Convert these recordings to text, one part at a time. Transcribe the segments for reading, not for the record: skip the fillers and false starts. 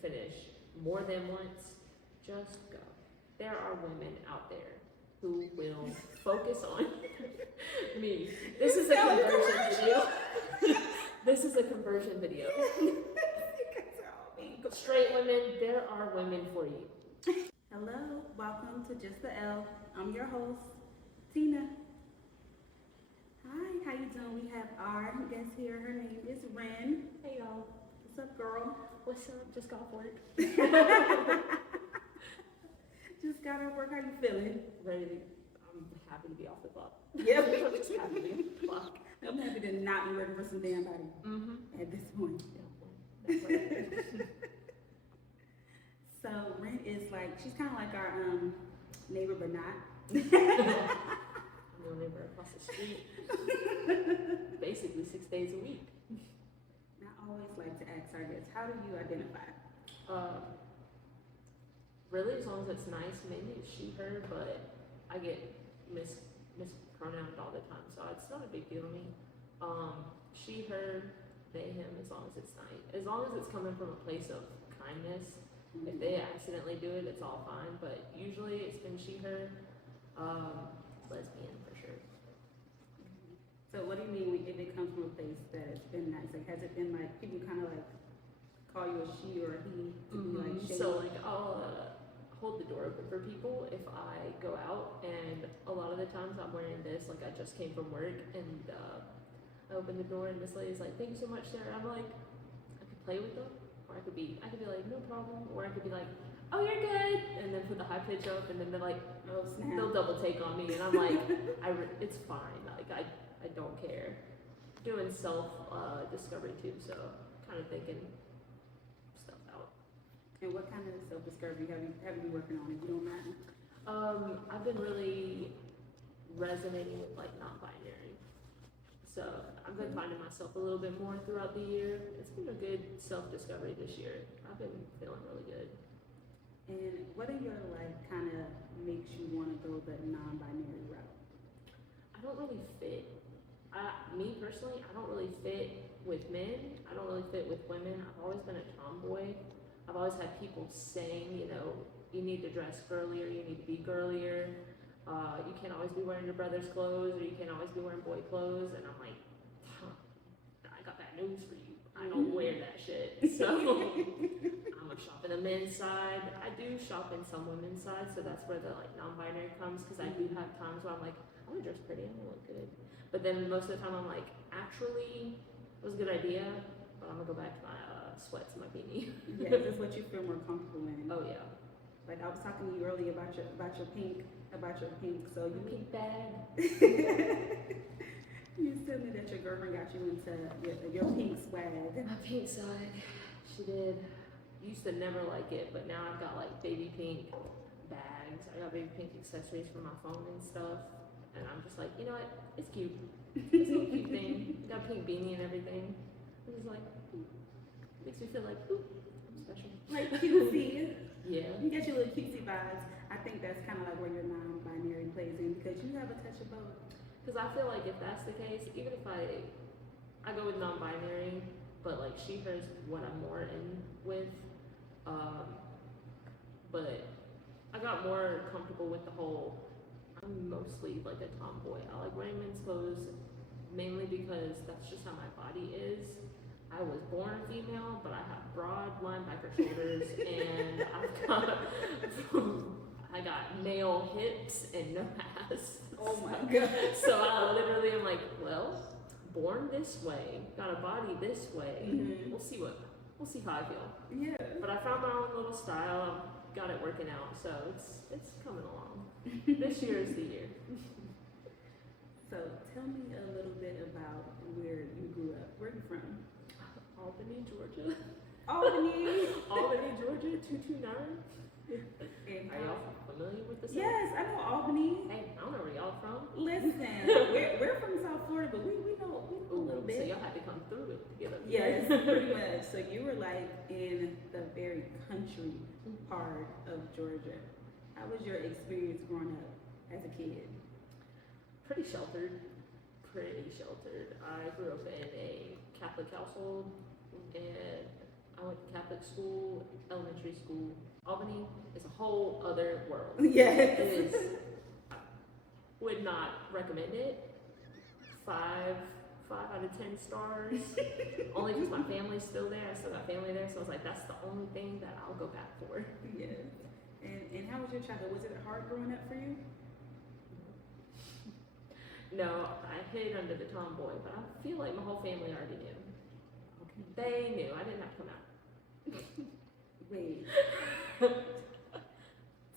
finish more than once, just go. There are women out there who will focus on me. This is a conversion video. This is a conversion video. Straight women, there are women for you. Hello, welcome to Just the L. I'm your host, Tina. Hi, how you doing? We have our guest here. Her name is Ren. Hey y'all. What's up, girl? What's up? Just got off work. Just got off work. How you feeling? I'm happy to be off the clock. Yep. I'm just happy to be off the clock. I'm happy to not be working for some damn body at this point. Yeah. So Ren is like, she's kind of like our neighbor, but not. I'm your neighbor across the street. Basically 6 days a week. I always like to ask our guests, how do you identify? Really, as long as it's nice, mainly it's she, her, but I get mispronounced all the time, so it's not a big deal to me. She, her, they, him, as long as it's nice. As long as it's coming from a place of kindness. If they accidentally do it, it's all fine, but usually it's been she, her, lesbian for sure. So what do you mean if it comes from a place that it's been nice? Like, has it been like, people kind of like call you a she or a he to be like shady? So like I'll hold the door open for people if I go out, and a lot of the times I'm wearing this, like I just came from work, and I open the door and this lady's like, thank you so much, sir. I'm like, I could play with them, or I could be like, no problem, or I could be like, oh, you're good, and then put the high pitch up, and then they're like, oh snap, they'll double take on me, and I'm like, it's fine, like I don't care. Doing self discovery too, so kind of thinking stuff out. And what kind of self-discovery have you been working on, if you don't mind? I've been really resonating with like non-binary. So I've been finding myself a little bit more throughout the year. It's been a good self-discovery this year. I've been feeling really good. And what in your life kind of makes you want to go the non-binary route? I don't really fit. Me personally, I don't really fit with men. I don't really fit with women. I've always been a tomboy. I've always had people saying, you need to dress girlier, you need to be girlier. You can't always be wearing your brother's clothes, or you can't always be wearing boy clothes. And I'm like, I got bad news for you. I don't wear that shit. So I'm gonna shop in the men's side. I do shop in some women's side, so that's where the like non-binary comes, because I do have times where I'm like, I want to dress pretty, I want to look good. But then most of the time I'm like, actually, it was a good idea, but I'm gonna go back to my sweats and my beanie. Yeah, this is what you feel more comfortable in. Oh yeah. Like I was talking to you earlier about your pink. So you pink bag. You told me that your girlfriend got you into your pink swag. My pink side, she did. Used to never like it, but now I've got like baby pink bags. I got baby pink accessories for my phone and stuff. And I'm just like, you know what? It's cute. It's a little cute thing. Got a pink beanie and everything. I'm just like, makes me feel like, ooh, I'm special. Like cutesy. Yeah. You get your little cutesy vibes. I think that's kind of like where your non-binary plays in, because you have a touch of both. Because I feel like if that's the case, even if I go with non-binary, but like she, her's what I'm more in with. But I got more comfortable with the whole, I'm mostly like a tomboy. I like wearing men's clothes mainly because that's just how my body is. I was born a female, but I have broad linebacker shoulders, and I got male hips and no ass. Oh my god. So I literally am like, well, born this way, got a body this way. Mm-hmm. We'll see how I feel. Yeah. But I found my own little style. I've got it working out, so it's coming along. This year is the year. So tell me a little bit about where you grew up. Where are you from? Albany, Georgia. Albany. Albany, Georgia, 229. And Are y'all familiar with the city? Yes, I know Albany. Hey, I don't know where y'all from. Listen, we're from South Florida, but we know a little bit. So y'all had to come through it to get up Yes, here. pretty much. So you were like in the very country part of Georgia. How was your experience growing up as a kid? Pretty sheltered. I grew up in a Catholic household, and I went to Catholic school, elementary school. Albany is a whole other world. Yes. It is, would not recommend it. 5 out of 10 stars. Only because my family's still there. I still got family there, so I was like, that's the only thing that I'll go back for. Yes. And how was your childhood? Was it hard growing up for you? No, I hid under the tomboy, but I feel like my whole family already knew. Okay. They knew. I didn't have to come out. Wait.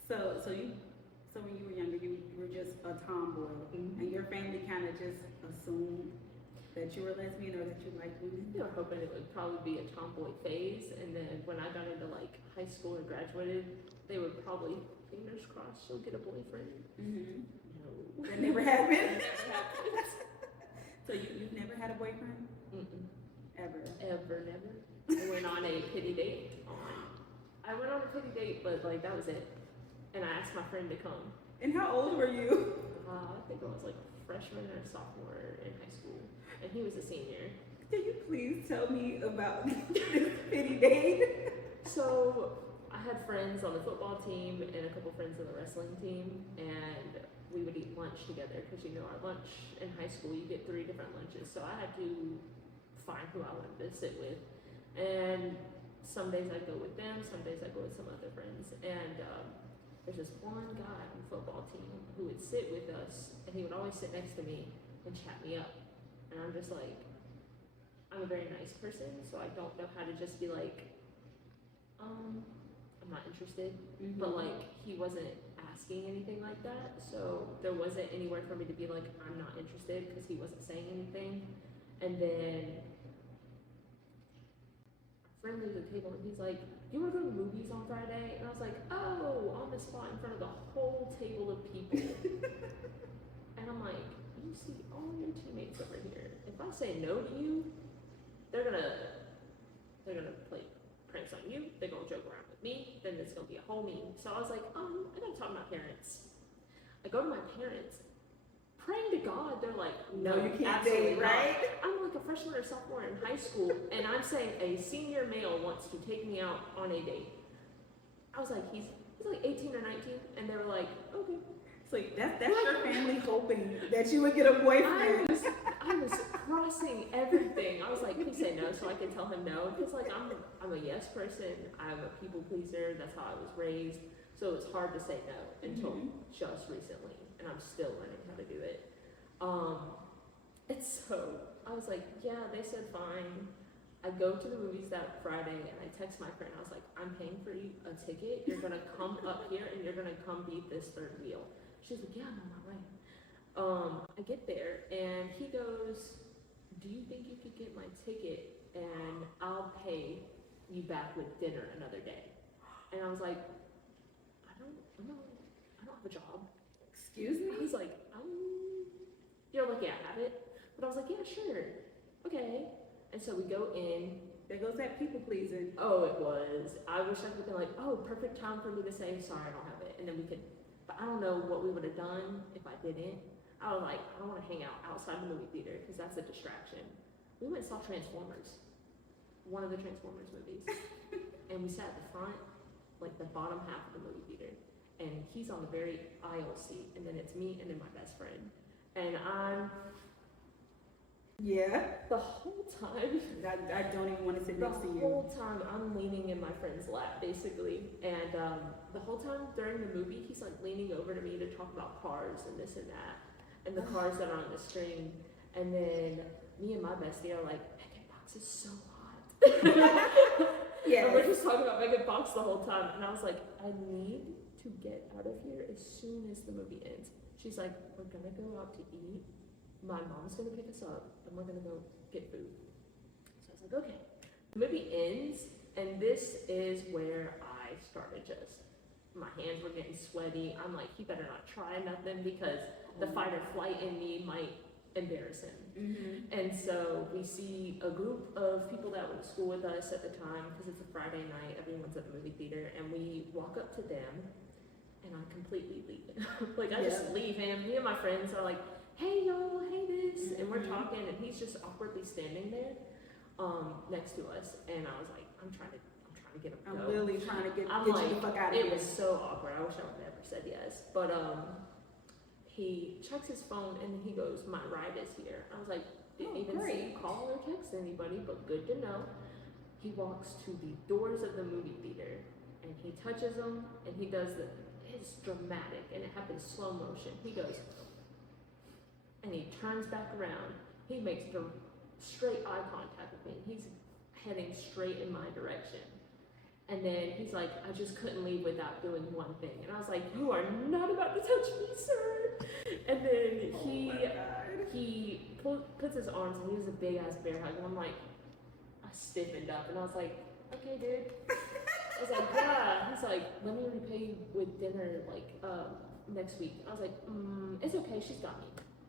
So when you were younger, you were just a tomboy, and your family kind of just assumed that you were lesbian or that you liked women. They were hoping it would probably be a tomboy phase, and then when I got into like high school and graduated, they would probably, fingers crossed, she'll get a boyfriend. Mm-hmm. No. That never happened. Never happened. So you've never had a boyfriend? Mm-mm. Ever? Ever, never. I went on a pity date. I went on a pity date, but like that was it. And I asked my friend to come. And how old were you? I think I was like a freshman or a sophomore in high school, and he was a senior. Can you please tell me about this pity date? So I had friends on the football team and a couple friends on the wrestling team, and we would eat lunch together because you know our lunch in high school you get 3 different lunches. So I had to find who I wanted to sit with, and some days I'd go with them, some days I'd go with some other friends, and there's this one guy on the football team who would sit with us, and he would always sit next to me and chat me up, and I'm just like, I'm a very nice person, so I don't know how to just be like, I'm not interested, but like he wasn't asking anything like that, so there wasn't anywhere for me to be like, I'm not interested, because he wasn't saying anything. And then our friend leaves the table and he's like, you want to go to the movies on Friday? And I was like, oh, on the spot in front of the whole table of people. And I'm like, you see all your teammates over here. If I say no to you, they're gonna play pranks on you. They're gonna joke around with me. Then there's gonna be a whole meme. So I was like, I gotta talk to my parents. I go to my parents, praying to God. They're like, no, you can't absolutely date, not. right? I'm like a freshman or sophomore in high school, and I'm saying a senior male wants to take me out on a date. I was like, he's like 18 or 19, and they were like, okay. It's like that's your family hoping that you would get a boyfriend. I was crossing everything. I was like, please say no so I can tell him no. Because like I'm a yes person. I'm a people pleaser. That's how I was raised. So it's hard to say no until just recently, and I'm still learning how to do it. And so I was like, yeah, they said fine. I go to the movies that Friday, and I text my friend. I was like, I'm paying for you a ticket. You're gonna come up here, and you're gonna come beat this third wheel. She's like, yeah, I'm on my way. I get there, and he goes, do you think you could get my ticket, and I'll pay you back with dinner another day? And I was like, I don't have a job. Excuse me? He's like, you're lucky I have it. But I was like, yeah, sure, okay. And so we go in. There goes that people pleasing. Oh, it was. I wish I could have been like, oh, perfect time for me to say, sorry, I don't have it. And then we could, but I don't know what we would have done if I didn't. I was like, I don't want to hang out outside the movie theater because that's a distraction. We went and saw Transformers, one of the Transformers movies. And we sat at the front, like the bottom half of the movie theater. And he's on the very aisle seat. And then it's me and then my best friend. And the whole time, I don't even want to sit next to you. the whole time I'm leaning in my friend's lap, basically. And the whole time during the movie, he's like leaning over to me to talk about cars and this and that, and the cars that are on the screen. And then me and my bestie are like, Megan Fox is so hot. Yeah. And we're just talking about Megan Fox the whole time. And I was like, I need to get out of here as soon as the movie ends. She's like, we're gonna go out to eat. My mom's gonna pick us up, and we're gonna go get food. So I was like, okay. The movie ends, and this is where I started just, my hands were getting sweaty. I'm like, he better not try nothing because the fight or flight in me might embarrass him. And so we see a group of people that went to school with us at the time, because it's a Friday night, everyone's at the movie theater, and we walk up to them, and I completely leave him. Like, I just leave him. Me and my friends are like, hey y'all, hey this, and we're talking, and he's just awkwardly standing there. next to us, and I was like, I'm trying to get him to I'm go. literally trying to get I'm you like, the fuck out of it here. was so awkward. I wish I would have never said yes. But he checks his phone and he goes, "My ride is here." I was like, didn't even see great. you call or text anybody, but good to know. He walks to the doors of the movie theater and he touches them and he does it's dramatic and it happens slow motion. He goes and he turns back around. He makes straight eye contact with me. He's heading straight in my direction. And then he's like, "I just couldn't leave without doing one thing." And I was like, "You are not about to touch me, sir." And then he puts his arms and he was a big ass bear hug. And I'm like, I stiffened up and I was like, "Okay, dude." I was like, "Yeah." He's like, "Let me repay you with dinner like next week." I was like, "It's okay, she's got me."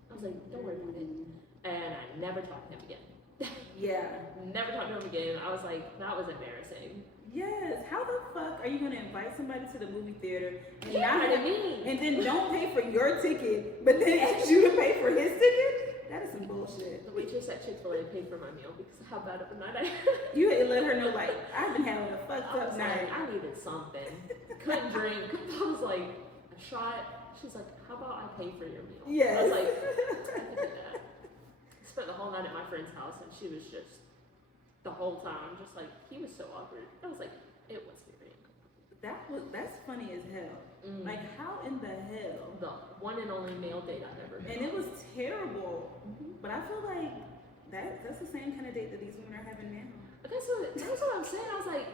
I was like, "Don't worry about it." And I never talked to him again. Yeah. Never talked to him again. I was like, that was embarrassing. Yes. How the fuck are you gonna invite somebody to the movie theater and Yeah, not what I mean. and then don't pay for your ticket, but then ask you to pay for his ticket? That is some bullshit. The waitress at Chick-fil-A paid for my meal because of how bad of a night I had. You had to let her know, like, I've been having a fucked I up was night. like, I needed something. Couldn't drink. I was like, a shot. She's like, "How about I pay for your meal?" Yes. I was like, I can do that. I spent the whole night at my friend's house and she was just, the whole time, just like, he was so awkward. I was like, it was very uncomfortable. That's funny as hell. Like, how in the hell? The one and only male date I've ever been And it on. was terrible. But I feel like that's the same kind of date that these women are having now. But that's what I'm saying. I was like,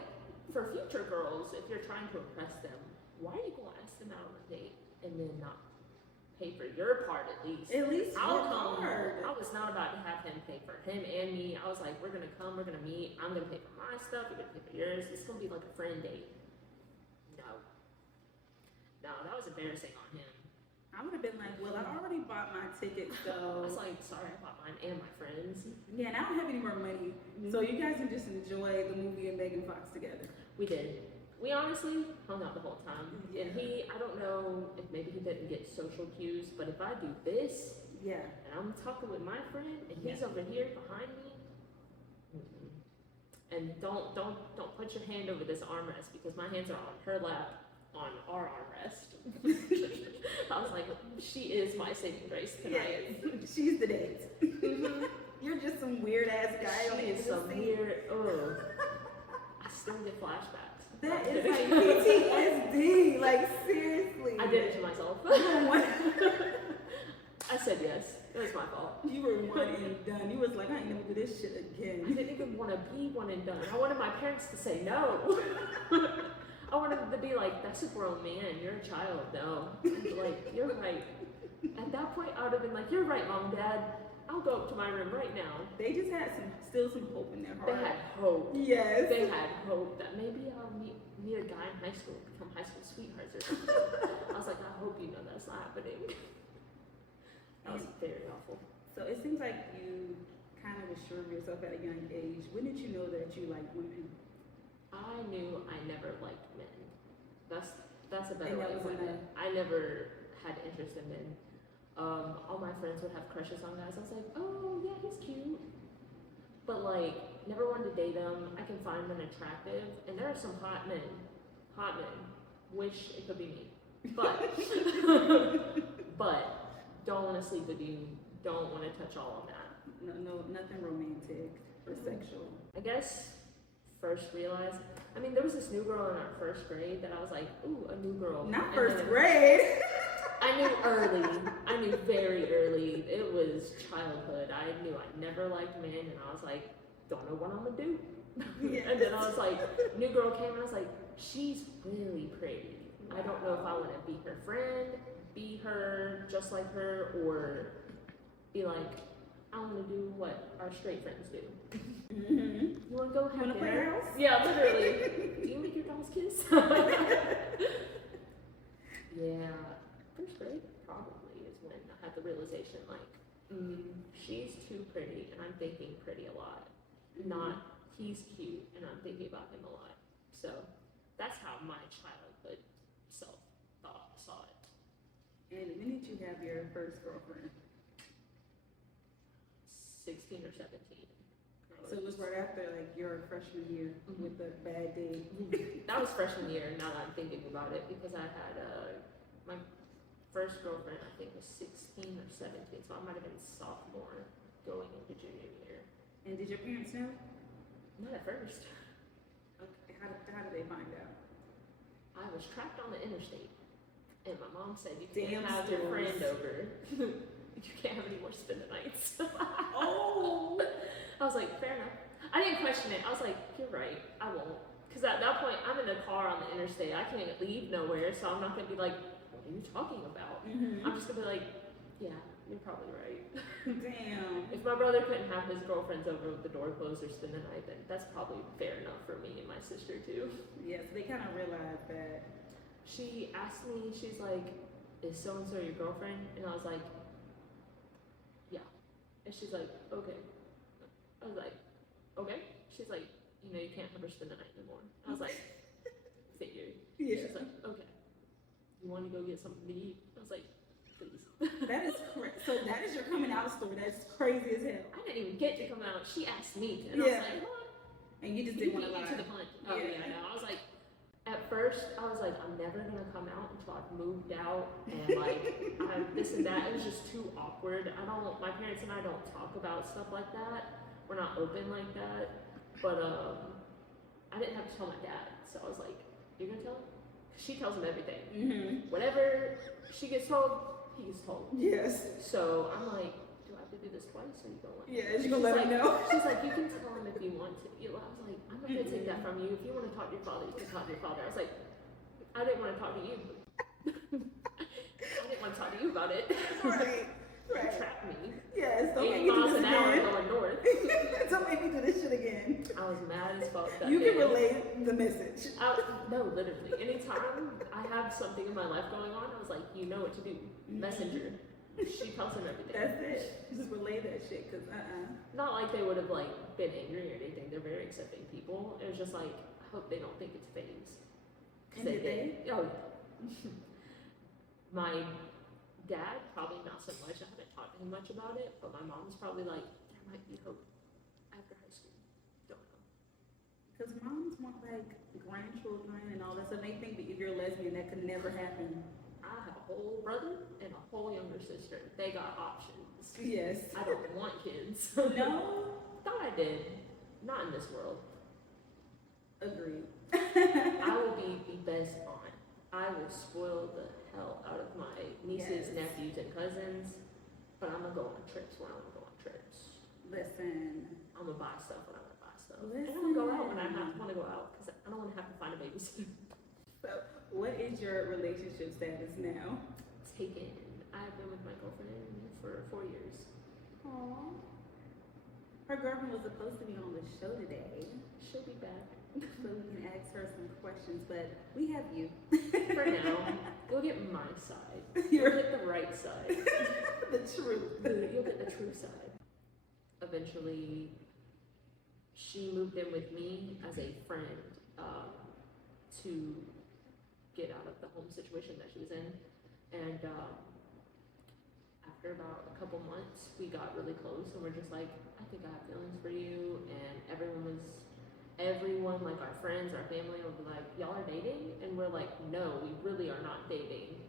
for future girls, if you're trying to impress them, why are you gonna ask them out on a date and then not pay for your part at least? At least I'll work come. hard. I was not about to have him pay for him and me. I was like, we're gonna come, we're gonna meet. I'm gonna pay for my stuff. You're gonna pay for yours. It's gonna be like a friend date. No, that was embarrassing on him. I would have been like, well, I already bought my ticket, I so was like, sorry, I bought mine and my friends. yeah, and I don't have any more money. So you guys can just enjoy the movie and Megan Fox together. We did. We honestly hung out the whole time. Yeah. And I don't know if maybe he didn't get social cues, but if I do this, Yeah. and I'm talking with my friend, and he's over here behind me, and don't put your hand over this armrest because my hands are on her lap on our armrest. I was like, she is my saving grace tonight. Yes. She's the date. You're just some weird ass guy on the She edge is of the some seat. weird. I still get flashbacks. That is like PTSD. Like, seriously. I did it to myself. You were one, I said yes. It was my fault. you were one and done. You was like, I ain't never do this shit I again. didn't even want to be one and done. I wanted my parents to say no. I wanted them to be like, "That's a grown man. You're a child." No. I'd be like, "You're right." At that point, I would have been like, "You're right, Mom, Dad. I'll go up to my room right now." They just had still some hope in their They heart. had hope. Yes. They had hope that maybe I'll meet a guy in high school and become high school sweethearts or something. I was like, I hope you know that's not happening. That was very awful. So it seems like you kind of assured yourself at a young age. When did you know that you like women? I knew I never liked men. That's a better And way that of was putting enough. it. I never had interest in men. All my friends would have crushes on guys. I was like, oh yeah, he's cute, but like never wanted to date him. I can find men attractive, and there are some hot men. Wish it could be me, but but don't want to sleep with you. Don't want to touch all of that. No, nothing romantic or sexual. I guess first realized. I mean, there was this new girl in our first grade that I was like, ooh, a new girl. Not And first then grade. I knew early. I knew very early. It was childhood. I knew I never liked men, and I was like, don't know what I'm gonna do. Yes. And then I was like, new girl came, and I was like, she's really pretty. I don't know if I want to be her friend, be her just like her, or be like, I want to do what our straight friends do. Mm-hmm. You want to go have You wanna play dinner? house? Yeah, literally. Do you make your dolls kiss? Yeah, first grade probably is when I had the realization, like, she's too pretty, and I'm thinking pretty a lot. Not, he's cute, and I'm thinking about him a lot. So that's how my childhood self saw it. And when did you have your first girlfriend? 16 or 17. So it was right after like your freshman year with the bad day. That was freshman year, now that I'm thinking about it, because I had, my first girlfriend, I think, was 16 or 17, so I might have been sophomore going into junior year. And did your parents know? Not at first. Okay, how did they find out? I was trapped on the interstate, and my mom said, you Damn can't have your stores. friend over. You can't have any more spend the nights. Oh! I was like, fair enough. I didn't question it. I was like, you're right, I won't. Because at that point, I'm in a car on the interstate. I can't leave nowhere, so I'm not going to be like, what are you talking about? Mm-hmm. I'm just going to be like, yeah, you're probably right. Damn. If my brother couldn't have his girlfriends over with the door closed or spend the night, then that's probably fair enough for me and my sister, too. Yes, they kind of realized that. She asked me, she's like, is so-and-so your girlfriend? And I was like, yeah. And she's like, okay. I was like, okay. She's like, you know, you can't have her spend the night anymore. I was like, figured. Yeah. She's like, okay. You want to go get something to eat? I was like, please. That is crazy. So that is your coming out story. That's crazy as hell. I didn't even get to come out. She asked me to. And I was like, what? And you just You didn't want beat to me lie. to the punch. Oh, Yeah. yeah, I know. I was like, at first, I was like, I'm never going to come out until I've moved out. And like, this and that. It was just too awkward. My parents and I don't talk about stuff like that. We're not open like that. But I didn't have to tell my dad. So I was like, you're going to tell him? 'Cause she tells him everything. Mm-hmm. Whatever she gets told, he gets told. Yes. So I'm like, do I have to do this twice or you don't want to? Yeah, you're going to let like, him know. She's like, you can tell him if you want to. I was like, I'm not going to take that from you. If you want to talk to your father, you can talk to your father. I was like, I didn't want to talk to you. I didn't want to talk to you about it. Right. You Right. trapped me. Yes, don't 80 make me do miles this an hour again. going north. Don't make me do this shit again. I was mad as fuck that You can day. relay the message. No, literally. Anytime I have something in my life going on, I was like, you know what to do. Messenger. She tells him everything. That's it. Just relay that shit, cause Not like they would have like been angry or anything. They're very accepting people. It was just like, I hope they don't think it's phase. And did they? Oh, my dad probably not so much. I haven't talked to him much about it, but my mom's probably like, there might be hope after high school. Don't know. Cause moms want like grandchildren and all that stuff. They think that if you're a lesbian, that could never happen. I have a whole brother and a whole younger sister. They got options. Yes. I don't want kids. No. Thought I did. Not in this world. Agreed. I will be the best aunt. I will spoil the hell out of my nieces, Yes. nephews, and cousins. But I'm gonna go on trips when I want to go on trips. Listen. I'm gonna buy stuff when I want to buy stuff. And I'm gonna go out when I want to go out because I don't want to have to find a babysitter. So, what is your relationship status now? Taken. I've been with my girlfriend for 4 years. Aww. Her girlfriend was supposed to be on the show today, She'll be back. so we can ask her some questions, but we have you. For now, you'll get my side. You're- You'll get the right side. The truth. You'll get the true side. Eventually, she moved in with me as a friend to get out of the home situation that she was in. And after about a couple months, we got really close and we're just like, I think I have feelings for you. And everyone, like our friends, our family, would be like, y'all are dating? And we're like, no, we really are not dating.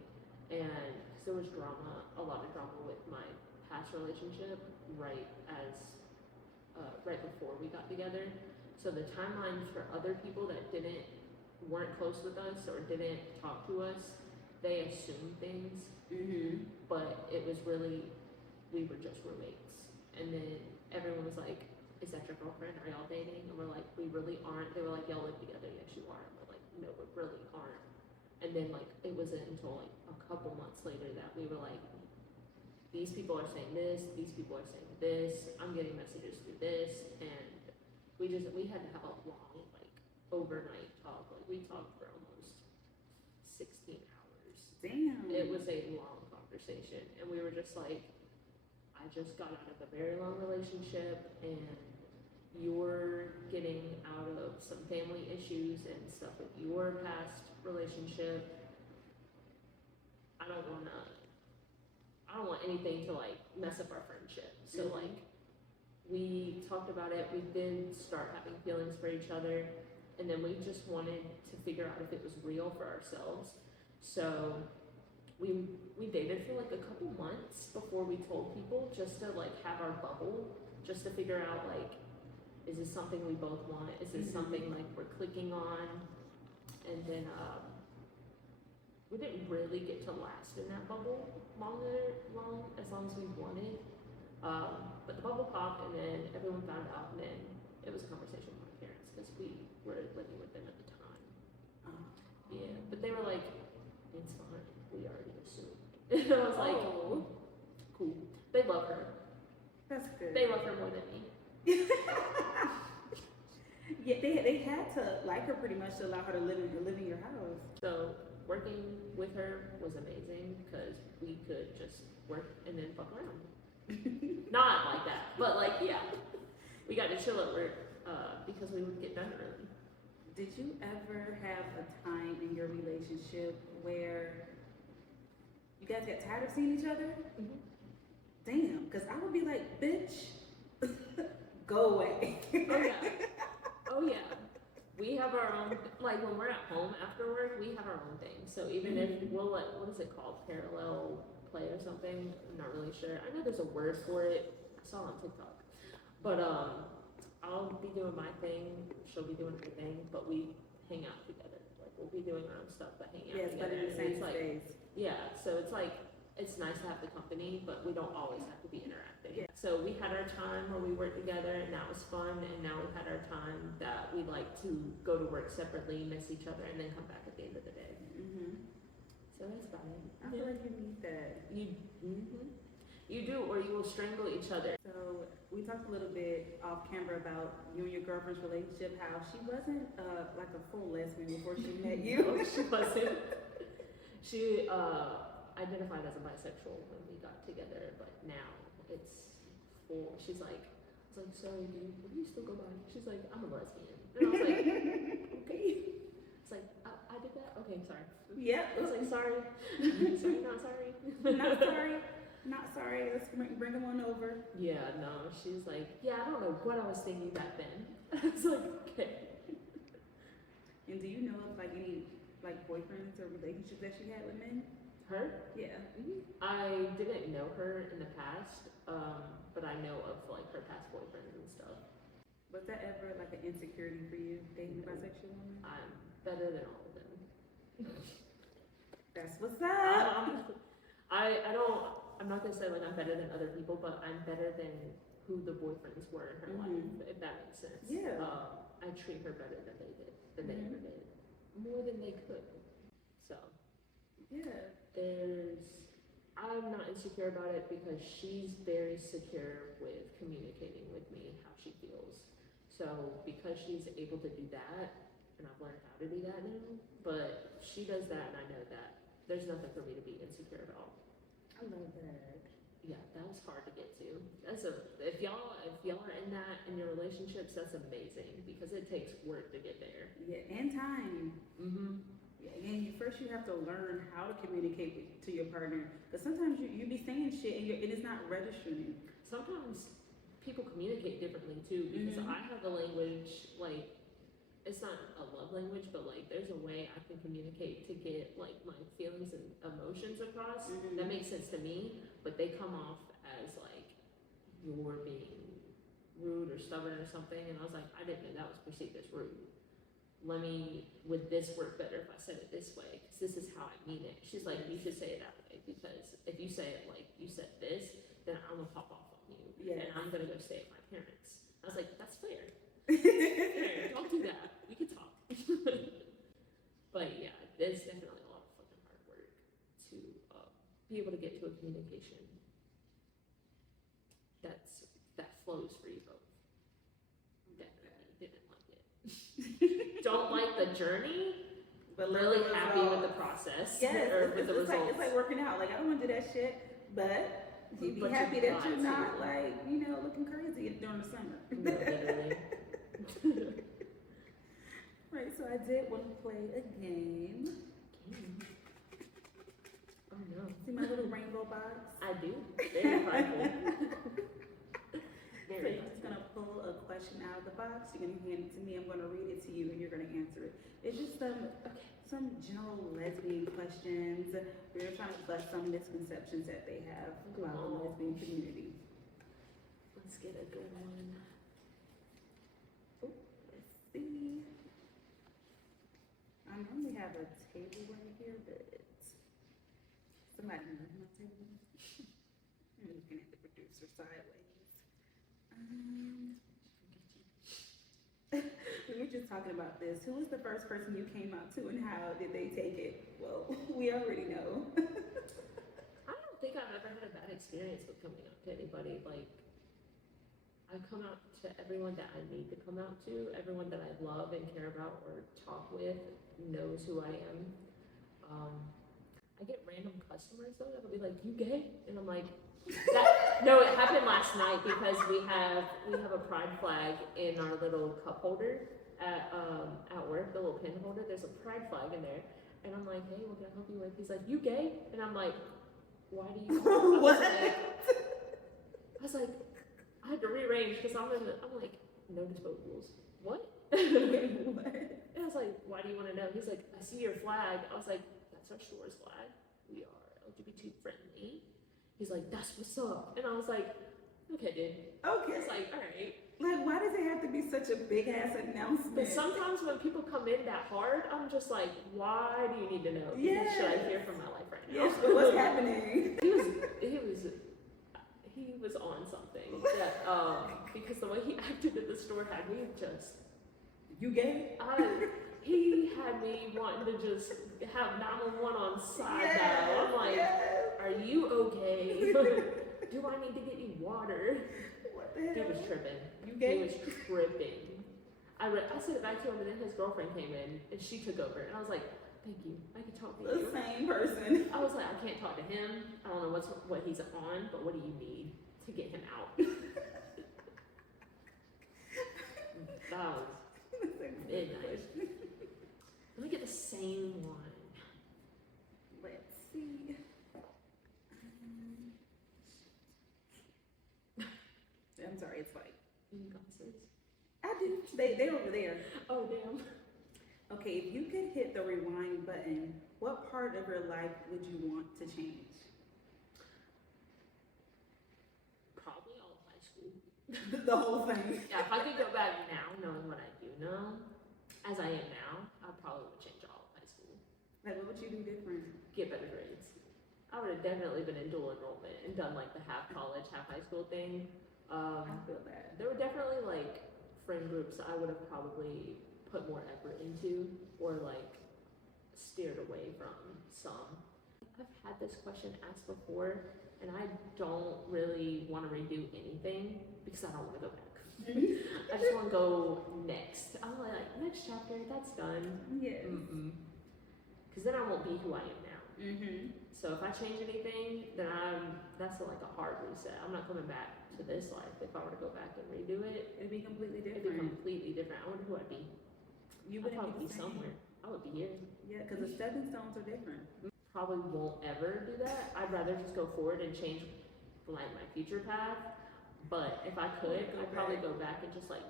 And there was drama, a lot of drama with my past relationship right before we got together. So the timelines for other people that weren't close with us or didn't talk to us, they assumed things. Mm-hmm. But it was really, we were just roommates. And then everyone was like, is that your girlfriend? Are y'all dating? And we're like, we really aren't. They were like, y'all live together. Yes, you are. And we're like, no, we really aren't. And then like, it wasn't until like a couple months later that we were like, these people are saying this, these people are saying this, I'm getting messages through this. And we had to have a long, like, overnight talk. Like, we talked for almost 16 hours. Damn. It was a long conversation, and we were just like, I just got out of a very long relationship, and you're getting out of some family issues and stuff with your past relationship. I don't want anything to like mess up our friendship. So Mhm. like, we talked about it. We did start having feelings for each other, and then we just wanted to figure out if it was real for ourselves. So we dated for like a couple months before we told people, just to like have our bubble, just to figure out like, is this something we both want? Is this something like we're clicking on? And then we didn't really get to last in that bubble as long as we wanted. But the bubble popped, and then everyone found out, and then it was a conversation with my parents because we were living with them at the time. Yeah, but they were like, "It's fine. We already assumed." And I was like, Oh. "Cool." They love her. That's good. They love her more than me. Yeah, they had to like her pretty much to allow her to live in your house. So working with her was amazing because we could just work and then fuck around. Not like that, but like, yeah, we got to chill at work because we would get done early. Did you ever have a time in your relationship where you guys got tired of seeing each other? Mm-hmm. Damn, because I would be like, bitch, go away. Oh yeah, oh yeah. We have our own, like when we're at home after work, we have our own thing. So even if we'll let, what is it called, parallel play or something? I'm not really sure. I know there's a word for it. I saw it on TikTok. But I'll be doing my thing, she'll be doing her thing, but we hang out together. Like we'll be doing our own stuff, but hang out Yes, but together. in the same It's like, space. yeah, so it's like, it's nice to have the company, but we don't always have to be interacting. Yeah. So we had our time where we worked together, and that was fun, and now we've had our time that we like to go to work separately, miss each other, and then come back at the end of the day. So that's about it. I feel like you need that. You do, or you will strangle each other. So we talked a little bit off camera about you and your girlfriend's relationship, how she wasn't like a full lesbian before she met you. No, she wasn't. She identified as a bisexual when we got together, but now it's full. She's like, I was like, sorry, dude, what do you still go by? She's like, I'm a lesbian. And I was like, okay. It's like, I did that? Okay, I'm sorry. Yep. I was like, sorry. Sorry, not sorry. Not sorry. Not sorry. Let's bring them on over. Yeah, no, she's like, yeah, I don't know what I was thinking back then. I was like, okay. And do you know of like any like boyfriends or relationships that she had with men? Her? Yeah. I didn't know her in the past, but I know of like her past boyfriends and stuff. Was that ever like an insecurity for you, dating a bisexual woman? I'm better than all of them. That's what's up. I'm not gonna say like I'm better than other people, but I'm better than who the boyfriends were in her life, if that makes sense. Yeah. I treat her better than they ever did, more than they could. So Yeah. I'm not insecure about it because she's very secure with communicating with me how she feels. So because she's able to do that, and I've learned how to do that now, but she does that and I know that. There's nothing for me to be insecure about. I love that. Yeah, that was hard to get to. If y'all are in that in your relationships, that's amazing because it takes work to get there. Yeah, and time. Yeah, and you have to learn how to communicate to your partner. Because sometimes you be saying shit and it's not registering. Sometimes people communicate differently too because I have a language, like, it's not a love language, but like there's a way I can communicate to get like my feelings and emotions across that makes sense to me, but they come off as like you're being rude or stubborn or something, and I was like, I didn't know that was perceived as rude. Would this work better if I said it this way? Because this is how I mean it. She's like, you should say it that way because if you say it like you said this, then I'm gonna pop off on you, and I'm gonna go stay at my parents. I was like, that's fair. Fair, don't do that. We can talk. But yeah, there's definitely a lot of fucking hard work to be able to get to a communication that flows for you both. Definitely didn't like it. Don't like the journey, but really happy with the process. Yes, or with the results. It's like working out. Like I don't want to do that shit, but you be happy that you're not like looking crazy during the summer. No, literally. Right, so I did want to play a game. Oh no. See my little rainbow box? I do. Very prideful. So Very. you're just a question out of the box. You're gonna hand it to me. I'm gonna read it to you, and you're gonna answer it. It's just some general lesbian questions. We're trying to bust some misconceptions that they have about the lesbian community. Let's get a good one. Let's see. I normally have a table right here, but somebody moved my table. I'm looking at the producer sideways. We were just talking about this. Who was the first person you came out to, and how did they take it? Well, we already know. I don't think I've ever had a bad experience with coming out to anybody. Like, I come out to everyone that I need to come out to. Everyone that I love and care about or talk with knows who I am. I get random customers though that'll be like, "You gay?" And I'm like, no, it happened last night because we have a pride flag in our little cup holder at work, the little pin holder. There's a pride flag in there, and I'm like, "Hey, what can I help you with?" He's like, "You gay?" And I'm like, "Why do you?" I was like, I had to rearrange because I'm like, no disposables. What? And I was like, "Why do you want to know?" He's like, "I see your flag." I was like, "That's our store's flag. We are LGBT friendly." He's like, "That's what's up." And I was like, "Okay, dude." Okay. It's like, all right. Like, why does it have to be such a big ass announcement? But sometimes when people come in that hard, I'm just like, why do you need to know? Yes. Should I hear from my life right now? Yes, but what's happening? He was on something that because the way he acted at the store had me just. You gay? He had me wanting to just have 911 on side dial. I'm like, are you okay? Do I need to get you water? What the hell? He was tripping. You gay? He was tripping. I said it back to him, and then his girlfriend came in, and she took over. And I was like, "Thank you. I can talk to you." The same person. I was like, "I can't talk to him. I don't know what he's on, but what do you need to get him out?" That was midnight. Let me get the same one. Let's see. I'm sorry, it's like. Glasses. I do. They're over there. Oh, damn. Okay, if you could hit the rewind button, what part of your life would you want to change? Probably all of high school. The whole thing. Yeah, if I could go back now, knowing what I do know, as I am now, I probably would change all of high school. Like, what would you do different? Get better grades. I would have definitely been in dual enrollment and done like the half college, half high school thing. I feel that. There were definitely like friend groups I would have probably put more effort into or like steered away from some. I've had this question asked before, and I don't really want to redo anything because I don't want to go back. I just want to go next. I'm like, next chapter, that's done. Yes. Because then I won't be who I am now. Mm-hmm. So if I change anything, then that's like a hard reset. I'm not coming back to this life. If I were to go back and redo it, It'd be completely it'd different. be completely different. I wonder who I'd be. You I'd wouldn't probably be the same. somewhere. I would be here. Yeah, because the stepping stones are different. Probably won't ever do that. I'd rather just go forward and change like my future path. But if I could, I'd probably go back and just like,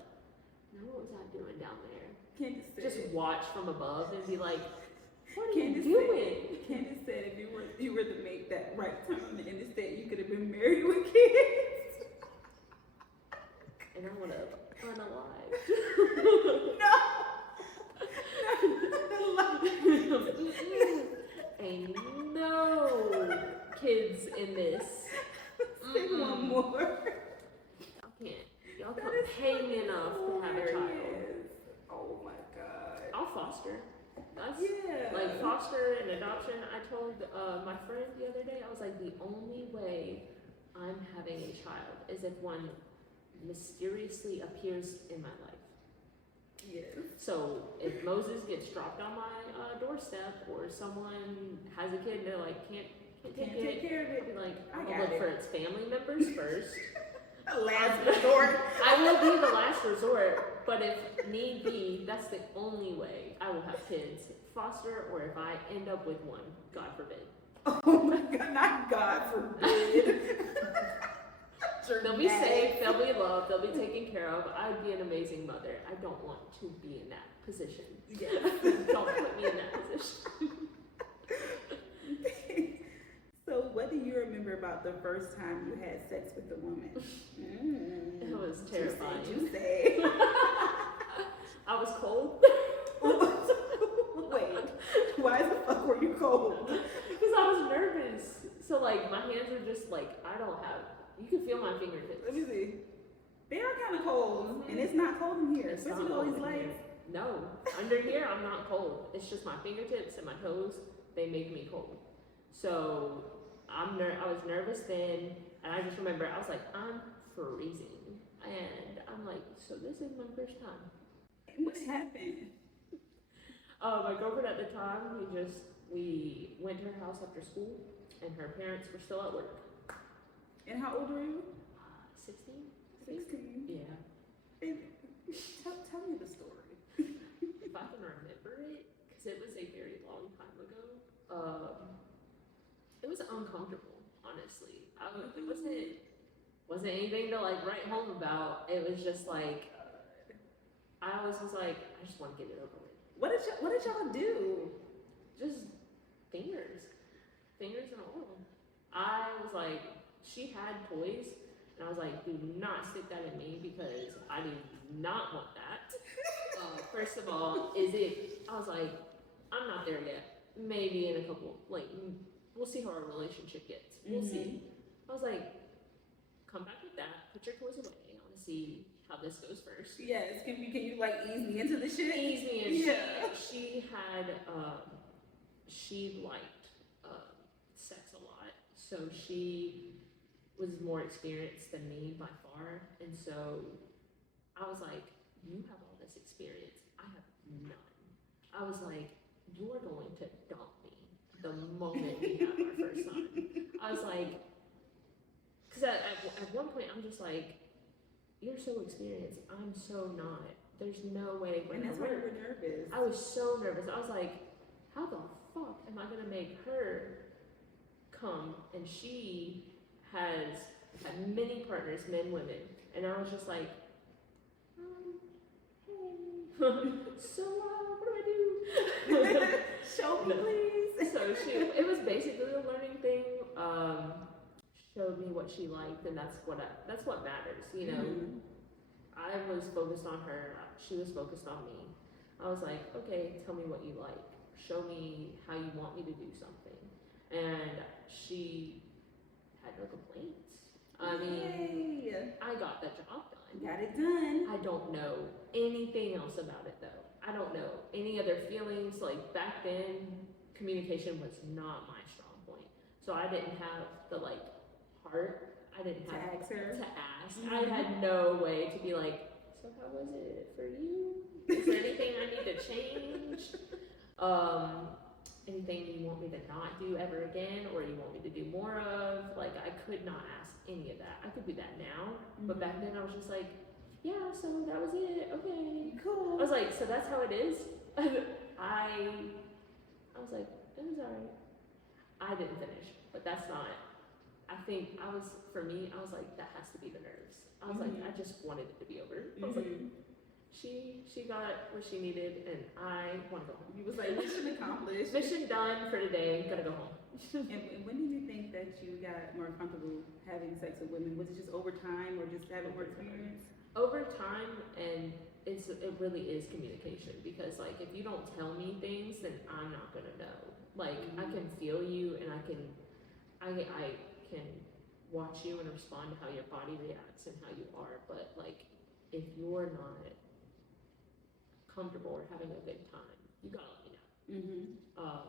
now what was I doing down there? Candace said, Just watch from above and be like, what are Candace you doing? Candace said if you were to make that right turn, and instead you could have been married with kids. And I would have unalived. Ain't no kids in this. Say one more. Y'all can't pay me enough to have a child. Oh my God. I'll foster. That's Yeah. like foster and adoption. I told my friend the other day, I was like, the only way I'm having a child is if one mysteriously appears in my life. Yes. So if Moses gets dropped on my doorstep, or someone has a kid and they're like, can't take care of I'll it. be like, I I'll got look it. for its family members first. A last resort. I will be the last resort, but if need be, that's the only way I will have kids. Foster, or if I end up with one, God forbid. Oh my God, not God forbid. They'll be safe, they'll be loved, they'll be taken care of. I'd be an amazing mother. I don't want to be in that position. Yes. Don't put me in that position. So what do you remember about the first time you had sex with a woman? It was terrifying. Juicy. I was cold. Wait, why the fuck were you cold? Because I was nervous. So like my hands were just like, you can feel my fingertips. Let me see. They are kind of cold, and it's not cold in here, It's especially not with all cold these in here. lights. No, under here I'm not cold. It's just my fingertips and my toes. They make me cold. So I was nervous then, and I just remember I was like, I'm freezing, and I'm like, so this is my first time. And what happened? My girlfriend at the time, we went to her house after school, and her parents were still at work. And how old were you? 16. 16. Yeah. Tell me the story. If I can remember it, because it was a very long time ago. It was uncomfortable, honestly. It wasn't anything to like write home about. It was just like I always was like, I just want to get it over with. What did y'all do? Just fingers and all. I was like, she had toys, and I was like, do not stick that in me because I do not want that. First of all, I was like, I'm not there yet. Maybe in a couple, like, we'll see how our relationship gets. We'll see. I was like, come back with that. Put your toys away. I want to see how this goes first. Yes. Can you like ease me into the shit? Ease me in. Yeah. She liked sex a lot, so she was more experienced than me by far, and so I was like, you have all this experience, I have none. I was like, you are going to dump me the moment we have our first son. I was like, because at one point I'm just like, you're so experienced, I'm so not. There's no way we're And that's why you were nervous. I was so nervous. I was like, how the fuck am I gonna make her come? And she has had many partners, men, women, and I was just like, hey, so what do I do? Show me, please. So it was basically a learning thing. Showed me what she liked, and that's what matters, you know. I was focused on her. She was focused on me. I was like, okay, tell me what you like. Show me how you want me to do something. And she had no complaints. I mean, Yay. I got the job done. Got it done. I don't know anything else about it though. I don't know any other feelings. Like back then, communication was not my strong point. So I didn't have the like heart. I didn't have To ask her. to ask. I had no way to be like, so how was it for you? Is there anything I need to change? Anything you want me to not do ever again, or you want me to do more of? Like, I could not ask any of that. I could do that now, but back then I was just like, yeah, so that was it. Okay, Cool. I was like, so that's how it is. I was like, it was alright. I didn't finish, but that's not. I think for me, I was like, that has to be the nerves. I was like, I just wanted it to be over. I was like, she got what she needed, and I want to go home. You was like, mission accomplished. Mission done for today. Gotta go home. And when did you think that you got more comfortable having sex with women? Was it just over time, or just having more experience? Over time, and it really is communication, because like if you don't tell me things, then I'm not gonna know. Like I can feel you, and I can watch you and respond to how your body reacts and how you are, but like if you're not comfortable or having a good time, you gotta let me know.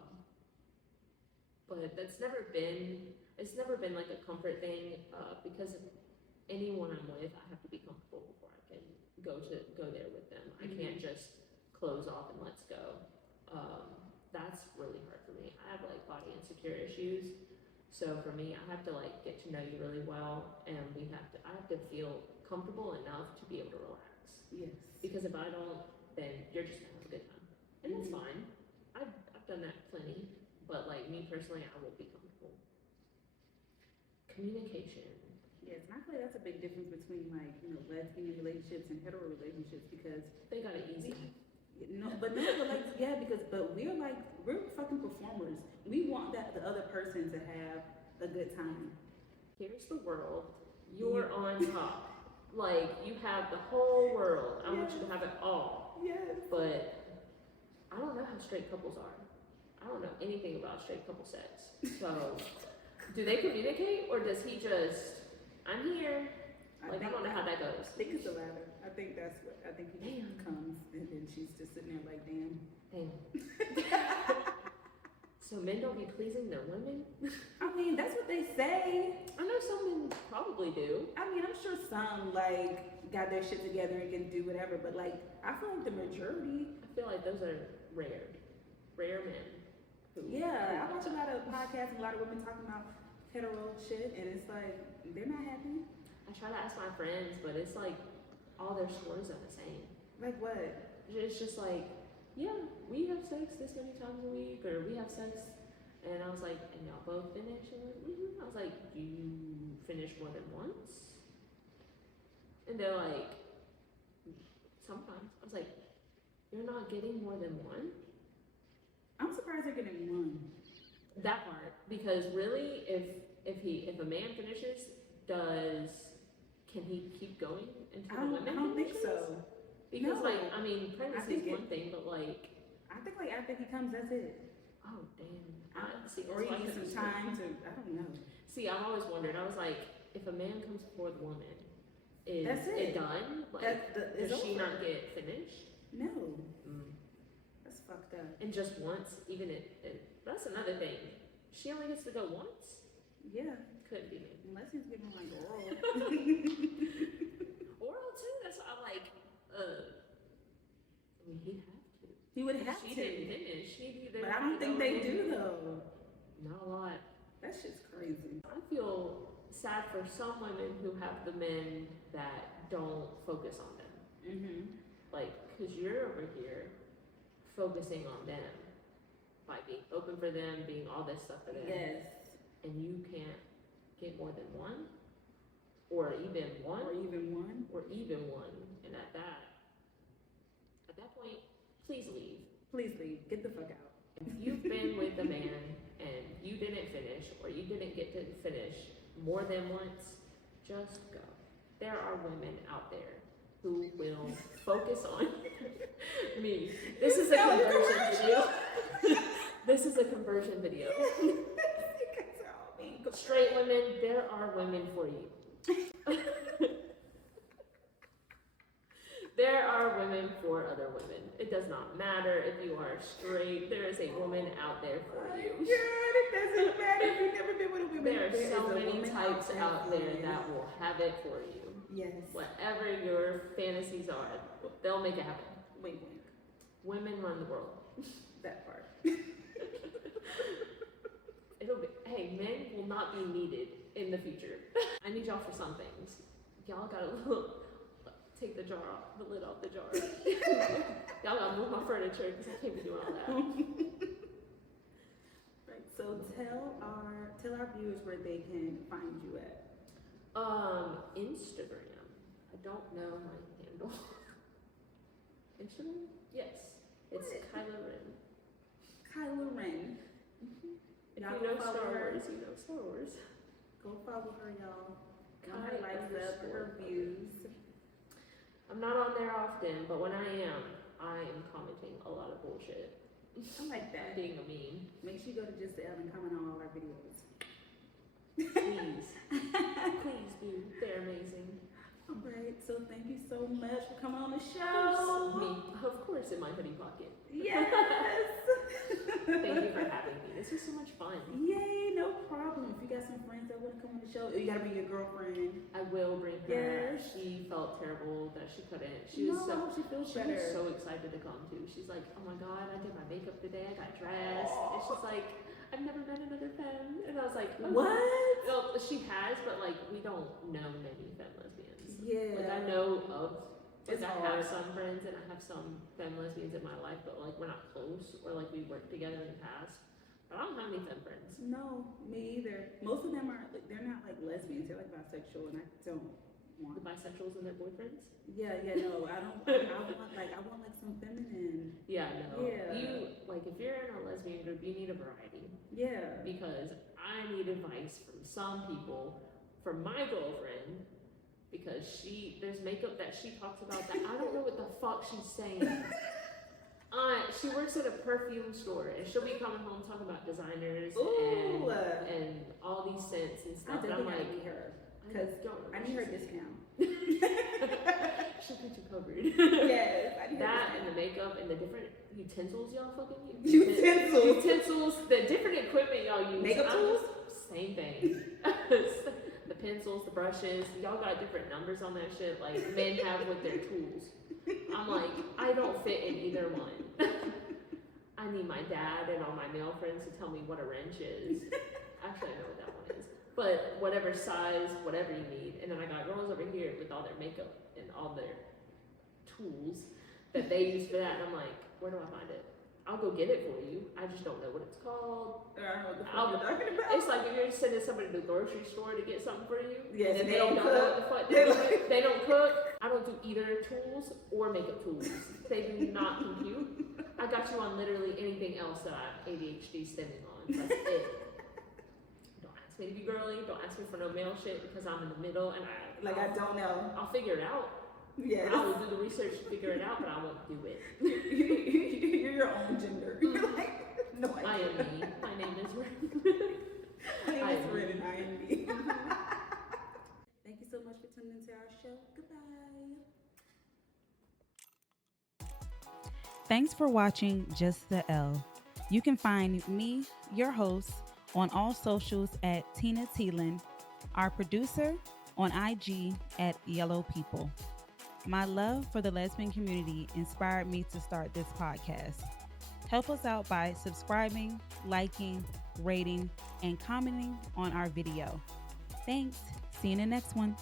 But it's never been like a comfort thing, because anyone I'm with, I have to be comfortable before I can go there with them. I can't just close off and let's go. That's really hard for me. I have like body insecure issues. So for me, I have to like get to know you really well, and I have to feel comfortable enough to be able to relax. Yes. Because if I don't, then you're just gonna have a good time, and that's fine. I've done that plenty, but like me personally, I won't be comfortable. Communication. Yes, and I feel like that's a big difference between like, you know, lesbian relationships and hetero relationships because They got it easy. but like, yeah, but we're fucking performers. We want that the other person to have a good time. Here's the world. You're on top. Like, you have the whole world. I want you to have it all. Yes. But I don't know how straight couples are. I don't know anything about straight couple sex. So, do they communicate or does he just, I'm here? Like, I don't know how that goes. I think it's the latter. I think he just comes and then she's just sitting there like, damn. So men don't be pleasing their women? I mean, that's what they say. I know some men probably do. I mean, I'm sure some like got their shit together and can do whatever, but like, I feel like the majority. I feel like those are rare men. I watch a lot of podcasts and a lot of women talking about hetero shit, and it's like they're not happy. I try to ask my friends, but it's like all their stories are the same. Like what? It's just like, yeah, we have sex this many times a week, or we have sex, and I was like, and y'all both finish? And like, I was like, do you finish more than once? And they're like, sometimes. I was like, you're not getting more than one? I'm surprised they're getting one. That part, because really, if a man finishes, can he keep going until the women I don't think finishes? so. Because No. like, I mean, pregnancy is one thing, but like, I think like after he comes, that's it. oh damn. Or he needs some time to, I don't know. See, I've always wondered. I was like, if a man comes before the woman, is That's it it. done? Like, does she not get finished? No. That's fucked up. And just once, even that's another thing. She only gets to go once? Yeah. Couldn't be me. Unless he's giving like oral. Oral too? That's why I'm like, I mean, he'd have to. He would have She to. didn't finish. But I don't think they do though. Not a lot. That shit's crazy. I feel sad for some women who have the men that don't focus on them. Mm-hmm. Like, because you're over here focusing on them by being open for them, being all this stuff for them. Yes. And you can't get more than one, or even one, Or even one. or even one. And at that point, please leave. Please leave. Get the fuck out. If you've been with a man and you didn't finish, or you didn't get to finish more than once, just go. There are women out there who will focus on me. This is a conversion video. This is a conversion video. Straight women, there are women for you. There are women for other women. It does not matter if you are straight. There is a woman out there for you. God, it doesn't matter if you've never been with a woman. There are so many types out there that will have it for you. Yes. Whatever your fantasies are, they'll make it happen. Wink, wink. Women run the world. That part. Hey, men will not be needed in the future. I need y'all for some things. Y'all gotta take the jar off, the lid off the jar. Y'all gotta move my furniture because I can't be doing all that. Right. So tell our viewers where they can find you at. Instagram. I don't know my handle. Instagram? Yes. It's Kyla Ren. Kyla Ren. If Y'all you know go Star follow her. Wars, you know Star Wars. Go follow her, y'all. Her Kyla likes up, her _ views. I'm not on there often, but when I am commenting a lot of bullshit. I like that. Being a meme. Make sure you go to Just the L and comment on all our videos. Please. Please do. They're amazing. Alright, so thank you so much for coming on the show. Me, of course, in my hoodie pocket. Yes. Thank you for having me. This was so much fun. Yay, no problem. If you got some friends that want to come on the show, you gotta bring your girlfriend. I will bring her. Yes. She felt terrible that she couldn't. She was she feels she better. was so excited to come too. She's like, oh my god, I did my makeup today. I got dressed. And she's like, I've never met another femme. And I was like, oh. What? Well, she has, but like we don't know many femme lesbians. Yeah. Like I know of. Like It's I hard. have some friends and I have some femme lesbians in my life, but like we're not close or like we worked together in the past. I don't have any femme friends. No, me either. Most of them are, they're not like lesbians, they're like bisexual, and I don't want. The bisexuals and their boyfriends? Yeah, no, I don't, I want like some feminine. Yeah, no. Yeah. You, like, if you're in a lesbian group, you need a variety. Yeah. Because I need advice from some people, from my girlfriend, because there's makeup that she talks about that I don't know what the fuck she's saying. She works at a perfume store, and she'll be coming home talking about designers and all these scents and stuff. I And I'm definitely like, need her, because I need her discount. She'll get you covered. Yes, I need That her and the makeup and the different utensils y'all fucking use. Utensils. Utensils, the different equipment y'all use. Makeup tools? Same thing. The pencils, the brushes, y'all got different numbers on that shit like men have with their tools. I'm like, I don't fit in either one. I need my dad and all my male friends to tell me what a wrench is. Actually, I know what that one is. But whatever size, whatever you need. And then I got girls over here with all their makeup and all their tools that they use for that. And I'm like, where do I find it? I'll go get it for you. I just don't know what it's called. I don't know what the fuck you're talking about. It's like if you're sending somebody to the grocery store to get something for you. Yes, and they they don't don't know what the fuck they don't cook. I don't do either tools or makeup tools. They do not compute. I got you on literally anything else that I have ADHD stemming on. That's it. Don't ask me to be girly. Don't ask me for no male shit because I'm in the middle and I don't know. I'll figure it out. Yes. I will do the research to figure it out, but I won't do it. You're your own gender. You're like, no, I am me. My name is Ren. My name is Ren and I am me. Thank you so much for tuning into our show. Goodbye. Thanks for watching Just the L. You can find me, your host, on all socials at Tina Thielen, our producer on IG at Yellow People. My love for the lesbian community inspired me to start this podcast. Help us out by subscribing, liking, rating, and commenting on our video. Thanks. See you in the next one.